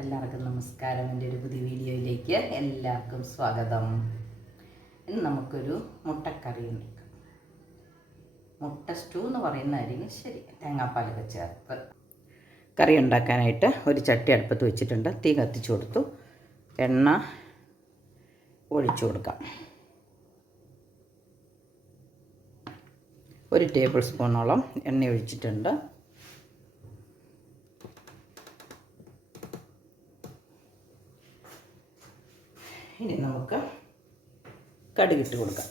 എല്ലാവർക്കും നമസ്കാരം. എൻ്റെ ഒരു പുതിയ വീഡിയോയിലേക്ക് എല്ലാവർക്കും സ്വാഗതം. ഇന്ന് നമുക്കൊരു മുട്ടക്കറി ഉണ്ടാക്കാം. മുട്ട സ്റ്റൂ എന്ന് പറയുന്നതായിരിക്കും ശരി. തേങ്ങാപ്പാലൊക്കെ ചേർത്ത് കറി ഉണ്ടാക്കാനായിട്ട് ഒരു ചട്ടി അടുപ്പത്ത് വെച്ചിട്ടുണ്ട്. തീ കത്തിച്ചു കൊടുത്തു. എണ്ണ ഒഴിച്ചു കൊടുക്കാം. 1 ടേബിൾ സ്പൂണോളം എണ്ണ ഒഴിച്ചിട്ടുണ്ട്. ഇനി നമുക്ക് കടുകിട്ട് കൊടുക്കാം.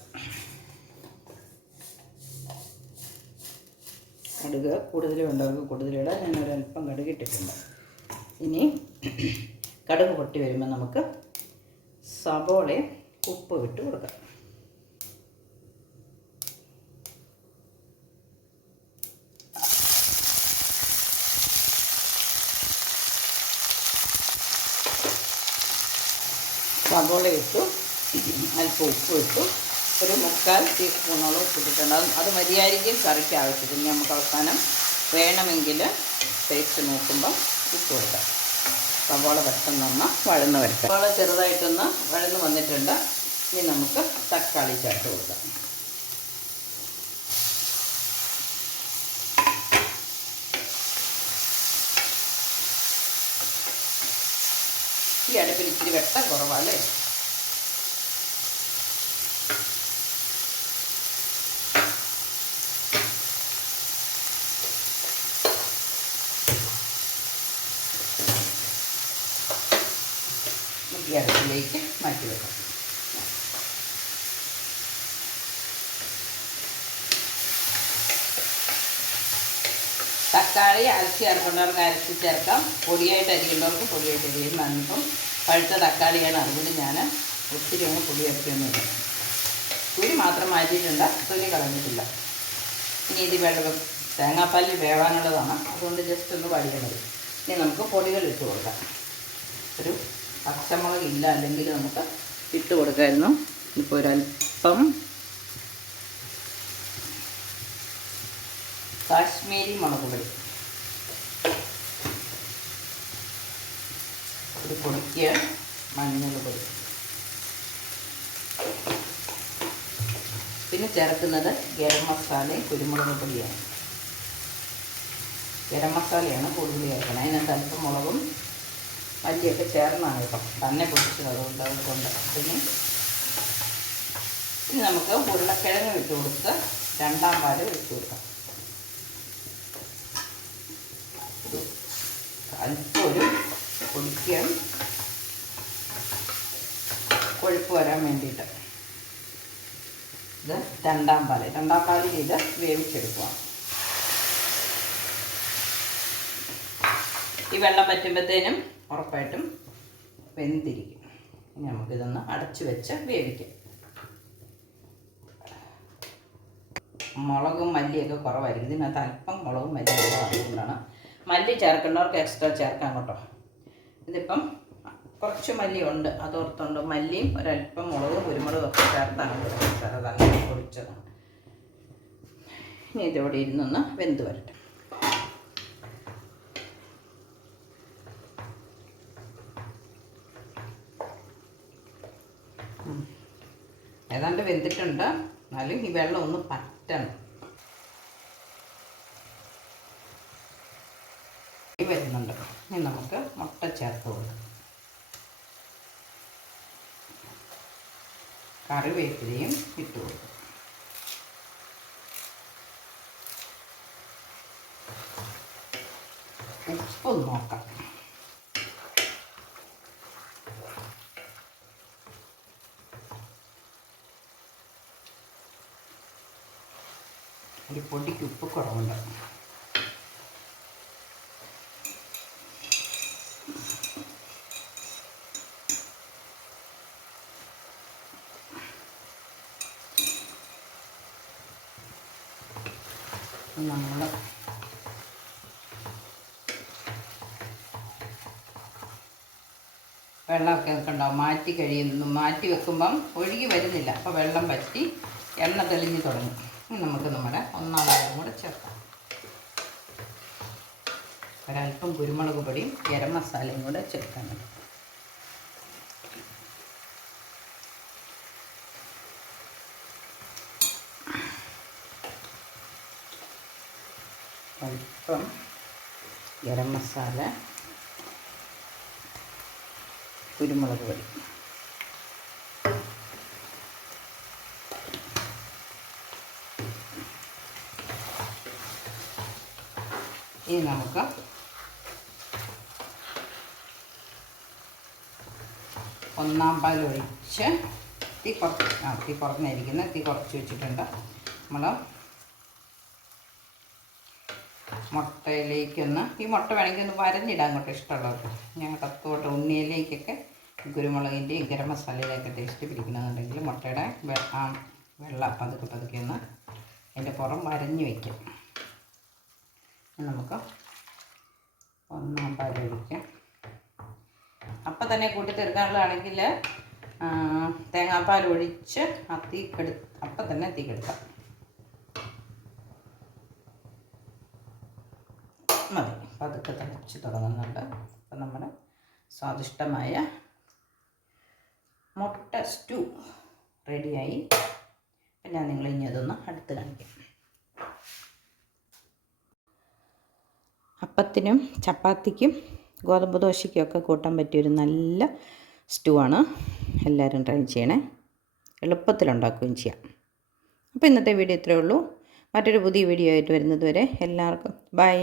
കടുക് കൂടുതൽ വേണ്ടവർക്ക് കൂടുതലിടാം. ഞാൻ ഒരല്പം കടുകിട്ടിട്ടുണ്ട്. ഇനി കടുക് പൊട്ടി വരുമ്പോൾ നമുക്ക് സബോളയും ഉപ്പ് ഇട്ട് കൊടുക്കാം. സബോള ഇട്ടു, അല്പം ഉപ്പ് ഇട്ടു, ഒരു 3/4 ടീസ്പൂണോളം ഉപ്പിട്ടിട്ടുണ്ട്. അത് മതിയായിരിക്കും കറിക്ക് ആവശ്യത്തിന്. നമുക്ക് അവസാനം വേണമെങ്കിൽ ടേസ്റ്റ് നോക്കുമ്പോൾ ഇട്ട് കൊടുക്കാം. സബോള പെട്ടെന്നൊന്ന് വഴന്ന് വരട്ടെ. സബോള ചെറുതായിട്ടൊന്ന് വഴന്ന് വന്നിട്ടുണ്ട്. ഇനി നമുക്ക് തക്കാളി ചേർത്ത് കൊടുക്കാം. ഈ അടുപ്പിൽ ഇച്ചിരി വെട്ടം കുറവല്ലേ. ഈ അടുപ്പിലേക്ക് മാറ്റി വെക്കാം. തക്കാളി അരച്ച് ചേർക്കേണ്ടവർക്ക് അരച്ച് ചേർക്കാം. പൊടിയായിട്ട് അരിക്കേണ്ടവർക്ക് പൊടിയായിട്ട് അരിയും. ഞാനിപ്പം പഴുത്ത തക്കാളിയാണ്, അതുകൊണ്ട് ഞാൻ ഒത്തിരി ഒന്നും പൊടി അരക്കൊന്നുമില്ല. തൊലി മാത്രം മാറ്റിയിട്ടുണ്ട്, തൊലി കളഞ്ഞിട്ടില്ല. ഇനി ഇത് തേങ്ങാപ്പാലിൽ വേവാനുള്ളതാണ്, അതുകൊണ്ട് ജസ്റ്റ് ഒന്ന് വടിയാൽ മതി. ഇനി നമുക്ക് പൊടികൾ ഇട്ട് കൊടുക്കാം. ഒരു പച്ചമുളക് ഇല്ല, അല്ലെങ്കിൽ നമുക്ക് ഇട്ട് കൊടുക്കാമായിരുന്നു. ഇപ്പോൾ ഒരല്പം കാശ്മീരി മുളക് പൊടി, ഒരു പൊടിക്ക് മഞ്ഞൾ പൊടി, പിന്നെ ചേർക്കുന്നത് ഗരം മസാലയും കുരുമുളക് പൊടിയാണ്. ഗരം മസാലയാണ് കൂടുതൽ ചേർക്കണം. അതിനകത്ത് അല്പം മുളകും മല്ലിയൊക്കെ ചേർന്നാണ് കേട്ടോ, തന്നെ പൊടിച്ചത്, അതുകൊണ്ട്. പിന്നെ ഇനി നമുക്ക് ഉരുളക്കിഴങ്ങ് ഇട്ട് കൊടുത്ത് 2ാം പാൽ വെച്ച് കൊടുക്കാം. അല്പം ഒരു പൊടിക്കാൻ കൊഴുപ്പ് വരാൻ വേണ്ടിയിട്ട് ഇത് 2ാം പാലിൽ ഇത് വേവിച്ചെടുക്കുക. ഈ വെള്ളം പറ്റുമ്പോഴത്തേനും ഉറപ്പായിട്ടും വെന്തിരിക്കും. ഇനി നമുക്കിതൊന്ന് അടച്ചു വെച്ച് വേവിക്കാം. മുളകും മല്ലിയൊക്കെ കുറവായിരിക്കും. ഇതിനകത്ത് അല്പം മുളകും മല്ലിയൊക്കെ അതുകൊണ്ടാണ്. മല്ലി ചേർക്കേണ്ടവർക്ക് എക്സ്ട്രാ ചേർക്കാം കേട്ടോ. ഇതിപ്പം കുറച്ച് മല്ലി ഉണ്ട്, അതോർത്തുണ്ട്. മല്ലിയും ഒരല്പം മുളകും കുരുമുളകും ഒക്കെ ചേർത്താണ് പൊടിച്ചത്, അതങ്ങനെ പൊടിച്ചതാണ്. ഇനി ഇതോടെ ഇരുന്നൊന്ന് വെന്ത് വരട്ടെ. ഏതാണ്ട് വെന്തിട്ടുണ്ട്, എന്നാലും ഈ വെള്ളം ഒന്ന് പറ്റണം. വരുന്നുണ്ട്. ഇനി നമുക്ക് മുട്ട ചേർത്ത് കൊടുക്കാം. കറിവേപ്പിലയും ഇട്ട് കൊടുക്കും. ഉപ്പ് നോക്കാം. ഒരു പൊടിക്ക് ഉപ്പ് കുറവുണ്ട്. നമ്മൾ വെള്ളമൊക്കെ ഉണ്ടാവും, മാറ്റി വെക്കുമ്പം ഒഴുകി വരുന്നില്ല. അപ്പോൾ വെള്ളം വറ്റി എണ്ണ തെളിഞ്ഞ് തുടങ്ങി. നമുക്ക് നമ്മുടെ 1ാം ലെയറും കൂടെ ചേർക്കാം. ഒരല്പം കുരുമുളക് പൊടിയും ഗരം മസാലയും കൂടെ ചേർക്കണം. അല്പം ഗരം മസാല, കുരുമുളക് പൊടി. ഇനി നമുക്ക് ഒന്നാം പാൽ ഒഴിച്ച് തീ കുറഞ്ഞിരിക്കുന്നത്, തീ കുറച്ച് വെച്ചിട്ടുണ്ട്. നമ്മൾ മുട്ടയിലേക്കൊന്ന്, ഈ മുട്ട വേണമെങ്കിൽ ഒന്ന് വരഞ്ഞിടാൻ അങ്ങോട്ട് ഇഷ്ടമുള്ളവർക്ക്. ഞങ്ങൾ കത്തോട്ട് ഉണ്ണിയിലേക്കൊക്കെ കുരുമുളകിൻ്റെയും ഗരം മസാലയിലൊക്കെ ടേസ്റ്റ് പിടിക്കണമെന്നുണ്ടെങ്കിൽ മുട്ടയുടെ വെള്ളം പതുക്കെ ഒന്ന് അതിൻ്റെ പുറം വരഞ്ഞ് വയ്ക്കും. നമുക്ക് ഒന്നാം പാൽ ഒഴിക്കാം. അപ്പം തന്നെ കൂട്ടി തീർക്കാനുള്ളതാണെങ്കിൽ തേങ്ങാപ്പാൽ ഒഴിച്ച് അപ്പം തന്നെ തീ കെടുക്കാം. മതി, പതുക്കെ തിളച്ച് തുടങ്ങുന്നുണ്ട്. അപ്പം നമ്മുടെ സ്വാദിഷ്ടമായ മുട്ട സ്റ്റൂ റെഡിയായി. അപ്പം ഞാൻ ഇനി അതൊന്ന് അടുത്ത് കാണിക്കാം. അപ്പത്തിനും ചപ്പാത്തിക്കും ഗോതമ്പ് ദോശയ്ക്കൊക്കെ കൂട്ടാൻ പറ്റിയൊരു നല്ല സ്റ്റൂ ആണ്. എല്ലാവരും ട്രൈ ചെയ്യണേ, എളുപ്പത്തിലുണ്ടാക്കുകയും ചെയ്യാം. അപ്പോൾ ഇന്നത്തെ വീഡിയോ ഇത്രയേ ഉള്ളൂ. മറ്റൊരു പുതിയ വീഡിയോ ആയിട്ട് വരുന്നത് വരെ എല്ലാവർക്കും ബൈ.